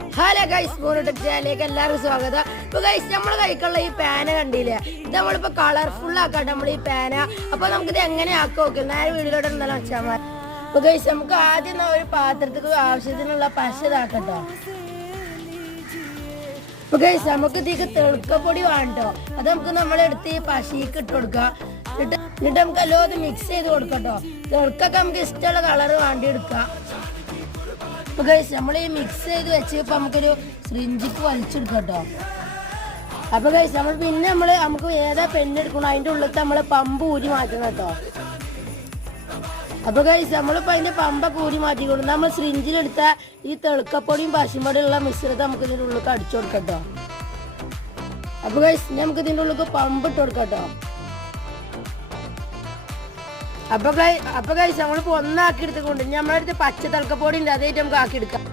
Hello guys ചാനലിലേക്ക് എല്ലാവർക്കും സ്വാഗതം. ഇപ്പൊ ഗൈസ് നമ്മൾ കഴിക്കാനുള്ള ഈ പാന കണ്ടില്ലേ? ഇത് നമ്മളിപ്പോ കളർഫുൾ ആക്കാം നമ്മൾ ഈ പാന അപ്പൊ നമുക്കിത് എങ്ങനെ ആക്കി നോക്കാം? നേരെ വീട്ടിലോട്ട് എന്തായാലും വെച്ചാൽ മതി. അപ്പൊ ഗൈസ് നമുക്ക് ആദ്യം ഒരു പാത്രത്തിക്ക് ആവശ്യത്തിനുള്ള പശ ഇതാക്കട്ടോ. അപ്പൊ ഗൈസ് നമുക്ക് ഇതിക്ക് തെളുക്കപ്പൊടി വേണ്ടോ അത് നമുക്ക് നമ്മളെടുത്ത് ഈ പശയ്ക്ക് ഇട്ട് കൊടുക്കാം. എന്നിട്ട് എന്നിട്ട് നമുക്ക് എല്ലാം അത് മിക്സ് ചെയ്ത് കൊടുക്കട്ടോ തെളുക്കൊക്കെ നമുക്ക് ഇഷ്ടമുള്ള കളർ വേണ്ടി എടുക്കാം അപ്പൊ ഗൈസ് നമ്മൾ ഈ മിക്സ് ചെയ്ത് വെച്ച് നമുക്കൊരു ഫ്രിഞ്ചിക്ക് വലിച്ചെടുക്കാം കേട്ടോ അപ്പൊ ഗൈസ് നമ്മൾ പിന്നെ നമ്മൾ നമുക്ക് ഏതാ പെണ്ണെടുക്കണം അതിന്റെ ഉള്ളിൽ നമ്മൾ പമ്പ് ഊരി മാറ്റണം കേട്ടോ. അപ്പൊ ഗൈസ് നമ്മളിപ്പോ അതിന്റെ പമ്പൊക്കെ ഊരി മാറ്റിക്കൊണ്ട് നമ്മൾ സ്രിഞ്ചിലെടുത്ത ഈ തെളുക്കപ്പൊടിയും പശുമ്പൊടിയുള്ള മിശ്രിതം നമുക്ക് ഇതിന്റെ ഉള്ളിൽ അടിച്ചു കൊടുക്കാം കേട്ടോ. അപ്പൊ ഗൈസ് നമുക്ക് ഇതിന്റെ ഉള്ളിൽ പമ്പ് ഇട്ട് കൊടുക്കാം കേട്ടോ. അപ്പൊ അപ്പൊ കഴിച്ച നമ്മളിപ്പോ ഒന്നാക്കി എടുത്തുകൊണ്ട് നമ്മളടുത്ത് പച്ച തിളക്കപ്പൊടി ഉണ്ട് അതായിട്ട് നമുക്ക് ആക്കി എടുക്കാം